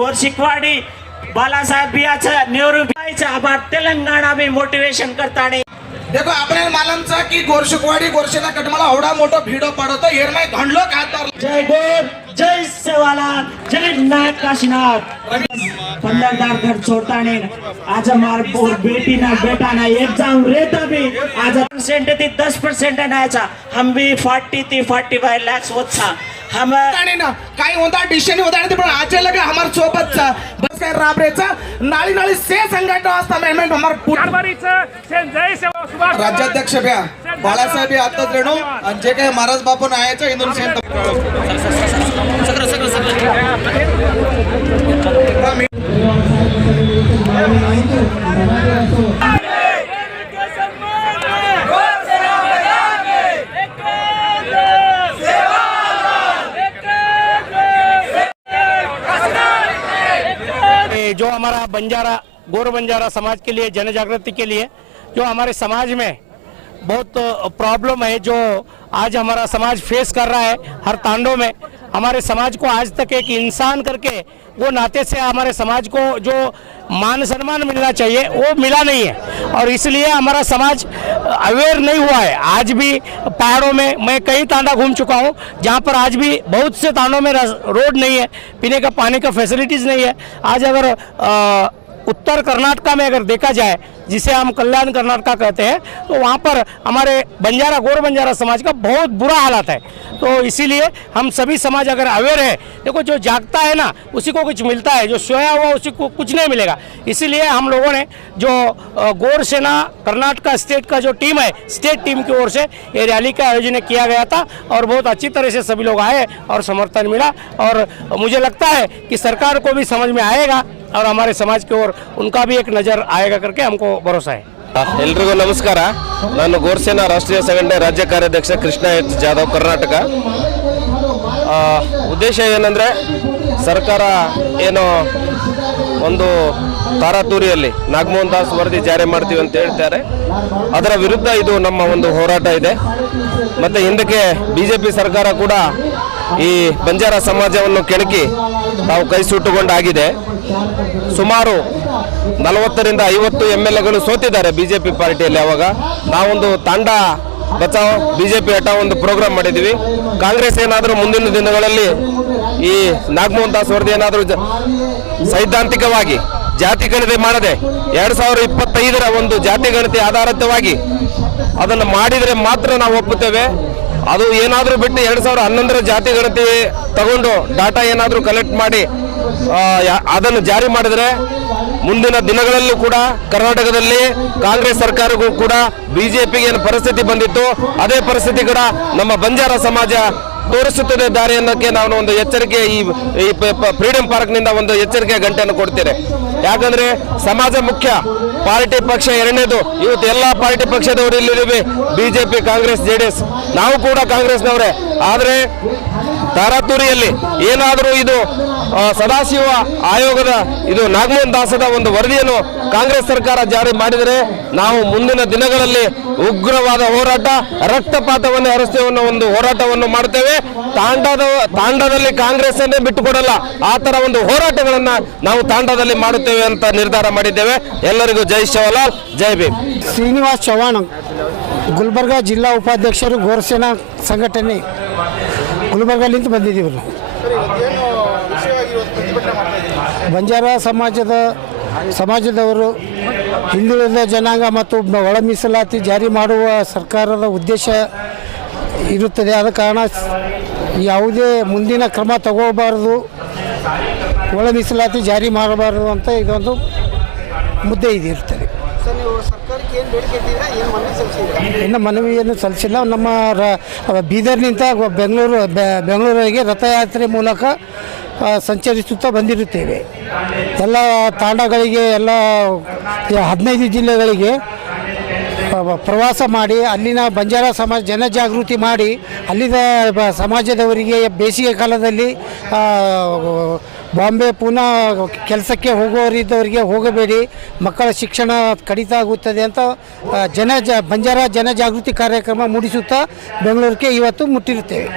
गोर शिकवाडी बालासाहेब बियाचं नेहरू बियाचं आभार Telangana B motivation करताने देखो આપણે માલમ છે કે ગોરશુકવાડી ગોરશેના કટમાળા હોડા મોટો ભીડો પડો તો એરમાય ધંડલો ખાતર जय गोर जय सेवालाल जय नाथ काशीनाथ पंधरदार घर छोडताने आज हमार पोर बेटी ना बेटा ना एग्जाम रेट भी आज परसेंट ती दस परसेंट नायचा हम भी फोर्टी ती फोर्टी फाय लॅक्स होता हम ना काही होता डिशन होता पण आचे लगे हमार सोबत सा बस काय राबरेचा. नाळी नाळी से संघटना असता मेहमेंट हमार राज्याध्यक्ष भ्या बाळासाहेब आताच रेणू आणि जे काही महाराज. बापू नायाच्या इंदूर सेन जो हमारा बंजारा, गोर बंजारा समाज के लिए जन जागृति के लिए, जो हमारे समाज में बहुत प्रॉब्लम है, जो आज हमारा समाज फेस कर रहा है, हर तांडों में हमारे समाज को आज तक एक इंसान करके वो नाते से हमारे समाज को जो मान सम्मान मिलना चाहिए वो मिला नहीं है। और इसलिए हमारा समाज अवेयर नहीं हुआ है। आज भी पहाड़ों में मैं कई तांडा घूम चुका हूँ जहाँ पर आज भी बहुत से तांडों में रोड नहीं है पीने का पानी का फैसिलिटीज़ नहीं है। आज अगर अ, उत्तर कर्नाटका में अगर देखा जाए, जिसे हम कल्याण कर्नाटका कहते हैं तो वहाँ पर हमारे बंजारा, गोर बंजारा समाज का बहुत बुरा हालात है। तो इसीलिए हम सभी समाज अगर अवेयर है, देखो जो जागता है ना, उसी को कुछ मिलता है, जो सोया हुआ उसी को कुछ नहीं मिलेगा। इसीलिए हम लोगों ने जो गौर सेना, कर्नाटका स्टेट का जो टीम है स्टेट टीम की ओर से ये रैली का आयोजन किया गया था और बहुत अच्छी तरह से सभी लोग आए और समर्थन मिला। और मुझे लगता है कि सरकार को भी समझ में आएगा और हमारे समाज की ओर उनका भी एक नज़र आएगा करके हमको भरोसा है ಎಲ್ರಿಗೂ ನಮಸ್ಕಾರ ನಾನು ಗೋರ್ಸೇನಾ ರಾಷ್ಟ್ರೀಯ ಸಂಘಟನೆ ರಾಜ್ಯ ಕಾರ್ಯಾಧ್ಯಕ್ಷ ಕೃಷ್ಣ ಎಚ್ ಜಾಧವ್ ಕರ್ನಾಟಕ ಆ, ಉದ್ದೇಶ ಏನಂದರೆ ಸರ್ಕಾರ ಏನು ಒಂದು ತಾರಾತೂರಿಯಲ್ಲಿ ನಾಗಮೋಹನ್ ದಾಸ್ ವರದಿ ಜಾರಿ ಮಾಡ್ತೀವಿ ಅಂತ ಹೇಳ್ತಾರೆ ಅದರ ವಿರುದ್ಧ ಇದು ನಮ್ಮ ಒಂದು ಹೋರಾಟ ಇದೆ ಮತ್ತು ಹಿಂದಕ್ಕೆ ಬಿ ಜೆ ಪಿ ಸರ್ಕಾರ ಕೂಡ ಈ ಬಂಜಾರ ಸಮಾಜವನ್ನು ಕೆಣಕಿ ತಾವು ಕೈ ಸುಟ್ಟುಕೊಂಡಾಗಿದೆ ಸುಮಾರು ನಲವತ್ತರಿಂದ ಐವತ್ತು ಎಂ ಎಲ್ ಎಗಳು ಸೋತಿದ್ದಾರೆ ಬಿಜೆಪಿ ಪಾರ್ಟಿಯಲ್ಲಿ ಅವಾಗ. ನಾವೊಂದು ತಾಂಡ ಬಚಾವ್, ಬಿಜೆಪಿ ಹಠ ಒಂದು ಪ್ರೋಗ್ರಾಮ್ ಮಾಡಿದ್ದೀವಿ. ಕಾಂಗ್ರೆಸ್ ಏನಾದರೂ ಮುಂದಿನ ದಿನಗಳಲ್ಲಿ ಈ ನಾಗಮೋಹನ್ ದಾಸ್ ವರದಿ ಏನಾದರೂ ಸೈದ್ಧಾಂತಿಕವಾಗಿ ಜಾತಿ ಗಣತಿ ಮಾಡದೆ ಎರಡ್ ಸಾವಿರ ಇಪ್ಪತ್ತೈದರ ಒಂದು ಜಾತಿ ಗಣತಿ ಆಧಾರಿತವಾಗಿ ಅದನ್ನು ಮಾಡಿದರೆ ಮಾತ್ರ ನಾವು ಒಪ್ಪುತ್ತೇವೆ. ಅದು ಏನಾದರೂ ಬಿಟ್ಟು ಎರಡ್ ಸಾವಿರ ಹನ್ನೊಂದರ ಜಾತಿ ಗಣತಿ ತಗೊಂಡು ಡಾಟಾ ಏನಾದರೂ ಕಲೆಕ್ಟ್ ಮಾಡಿ ಅದನ್ನು ಜಾರಿ ಮಾಡಿದರೆ ಮುಂದಿನ ದಿನಗಳಲ್ಲೂ ಕೂಡ ಕರ್ನಾಟಕದಲ್ಲಿ ಕಾಂಗ್ರೆಸ್ ಸರ್ಕಾರಕ್ಕೂ ಕೂಡ ಬಿಜೆಪಿಗೆ ಏನು ಪರಿಸ್ಥಿತಿ ಬಂದಿತ್ತು, ಅದೇ ಪರಿಸ್ಥಿತಿ ಕೂಡ ನಮ್ಮ ಬಂಜಾರ ಸಮಾಜ ತೋರಿಸುತ್ತದೆ ದಾರಿ ಅನ್ನೋಕ್ಕೆ ನಾನು ಒಂದು ಎಚ್ಚರಿಕೆ ಈ ಫ್ರೀಡಂ ಪಾರ್ಕ್ನಿಂದ ಒಂದು ಎಚ್ಚರಿಕೆ ಗಂಟೆಯನ್ನು ಕೊಡ್ತೇನೆ ಯಾಕಂದ್ರೆ ಸಮಾಜ ಮುಖ್ಯ, ಪಾರ್ಟಿ ಪಕ್ಷ ಎರಡನೇದು. ಇವತ್ತು ಎಲ್ಲ ಪಾರ್ಟಿ ಪಕ್ಷದವರು ಇಲ್ಲಿದ್ದೀವಿ, ಬಿಜೆಪಿ, ಕಾಂಗ್ರೆಸ್ ಜೆ ಎಸ್ ನಾವು ಕೂಡ ಕಾಂಗ್ರೆಸ್ನವರೇ. ಆದರೆ ತಾರಾತೂರಿಯಲ್ಲಿ ಏನಾದರೂ ಇದು ಸದಾಶಿವ ಆಯೋಗದ ಇದು ನಾಗಮೋಹನ್ ದಾಸದ ಒಂದು ವರದಿಯನ್ನು ಕಾಂಗ್ರೆಸ್ ಸರ್ಕಾರ ಜಾರಿ ಮಾಡಿದರೆ ನಾವು ಮುಂದಿನ ದಿನಗಳಲ್ಲಿ ಉಗ್ರವಾದ ಹೋರಾಟ, ರಕ್ತಪಾತವನ್ನು ಹರಿಸ್ತೇವೆ ಅನ್ನೋ ಒಂದು ಹೋರಾಟವನ್ನು ಮಾಡ್ತೇವೆ ತಾಂಡದ, ತಾಂಡದಲ್ಲಿ ಕಾಂಗ್ರೆಸ್ ಅನ್ನೇ ಬಿಟ್ಟುಕೊಡಲ್ಲ. ಆ ತರ ಒಂದು ಹೋರಾಟಗಳನ್ನ ನಾವು ತಾಂಡದಲ್ಲಿ ಮಾಡುತ್ತೇವೆ ಅಂತ ನಿರ್ಧಾರ ಮಾಡಿದ್ದೇವೆ. ಎಲ್ಲರಿಗೂ ಜೈ ಶಿವಲಾಲ್ ಜೈ ಭೀಮ್. ಶ್ರೀನಿವಾಸ್ ಚೌಹಾಣ್, ಗುಲ್ಬರ್ಗ ಜಿಲ್ಲಾ ಉಪಾಧ್ಯಕ್ಷರು ಗೋರಸೇನಾ ಸಂಘಟನೆ. ಗುಲ್ಬರ್ಗಲಿಂದ ಬಂದಿದ್ದೀವಿ ಬಂಜಾರ ಸಮಾಜದ ಸಮಾಜದವರು ಹಿಂದುಳಿದ ಜನಾಂಗ ಮತ್ತು ಒಳ ಮೀಸಲಾತಿ ಜಾರಿ ಮಾಡುವ ಸರ್ಕಾರದ ಉದ್ದೇಶ ಇರುತ್ತದೆ. ಆದ ಕಾರಣ ಯಾವುದೇ ಮುಂದಿನ ಕ್ರಮ ತಗೋಬಾರದು ಒಳ ಮೀಸಲಾತಿ ಜಾರಿ ಮಾಡಬಾರದು ಅಂತ ಇದೊಂದು ಮುದ್ದೆ ಇದಿರುತ್ತದೆ ಇನ್ನು ಮನವಿಯನ್ನು ಸಲ್ಲಿಸಿಲ್ಲ. ನಮ್ಮ ರ- ಬೀದರ್ನಿಂದ ಬೆಂಗಳೂರು ಬೆಂಗಳೂರಿಗೆ ರಥಯಾತ್ರೆ ಮೂಲಕ ಸಂಚರಿಸುತ್ತಾ ಬಂದಿರುತ್ತೇವೆ. ಎಲ್ಲ ತಾಂಡಗಳಿಗೆ ಎಲ್ಲ ಹದಿನೈದು ಜಿಲ್ಲೆಗಳಿಗೆ ಪ್ರವಾಸ ಮಾಡಿ, ಅಲ್ಲಿನ ಬಂಜಾರ ಸಮಾಜ, ಜನಜಾಗೃತಿ ಮಾಡಿ ಅಲ್ಲಿನ ಸಮಾಜದವರಿಗೆ ಬೇಸಿಗೆ ಕಾಲದಲ್ಲಿ ಬಾಂಬೆ ಪುನಃ ಕೆಲಸಕ್ಕೆ ಹೋಗೋರಿದ್ದವರಿಗೆ ಹೋಗಬೇಡಿ, ಮಕ್ಕಳ ಶಿಕ್ಷಣ ಕಡಿತ ಆಗುತ್ತದೆ ಅಂತ ಜನ ಜ, ಬಂಜಾರ ಜನಜಾಗೃತಿ ಕಾರ್ಯಕ್ರಮ ಮೂಡಿಸುತ್ತಾ ಬೆಂಗಳೂರಿಗೆ ಇವತ್ತು ಮುಟ್ಟಿರುತ್ತೇವೆ.